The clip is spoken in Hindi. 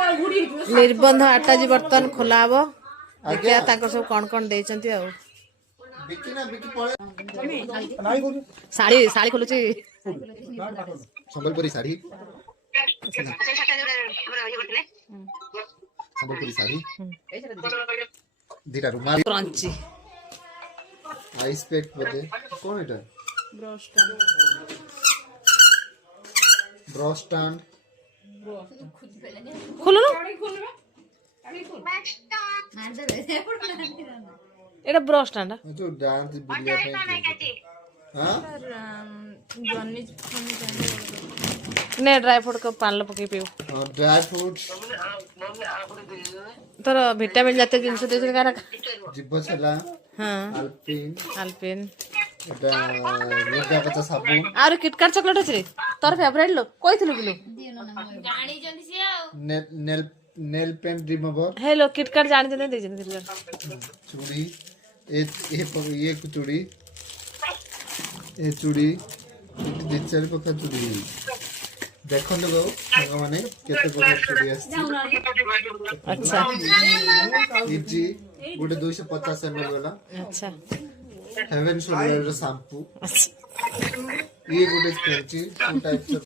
निर्बंध 8 जी बर्तन खोला हम देखिए सब कौन कौन देइचंती आ साड़ी साड़ी खोलुची संबलपुरी साड़ी संबलपुरी साड़ी दीटा रुमाल क्रंची आइस पैक बदे कौन एटा ब्रो स्टैंड खोलो ना एटा ब्रो स्टैंड जो डांस बिलिया पे हां ने ड्राई फ्रूट को पान पके पियो ड्राई फ्रूट तोर विटामिन जाते जिनस देछ कारा जिब्ब छला हां अल्पिन अल्पिन एटा लुगा पचा साबुन आरो किटकैट चॉकलेट अछि तोर फेवरेट लो कोइथिलु किलो जानी जंदी से nail nail paint remover hello KitKat जानि जने दे जने चूड़ी ये चूड़ी ये चूड़ी दिचार पका चूड़ी देखो तो संग माने केते प्रकार चूड़ी आछि अच्छा इजी गुडे 250 ml वाला अच्छा हेवन सोलर शैम्पू अच्छा ये गुडे स्पेंची टू टाइप्स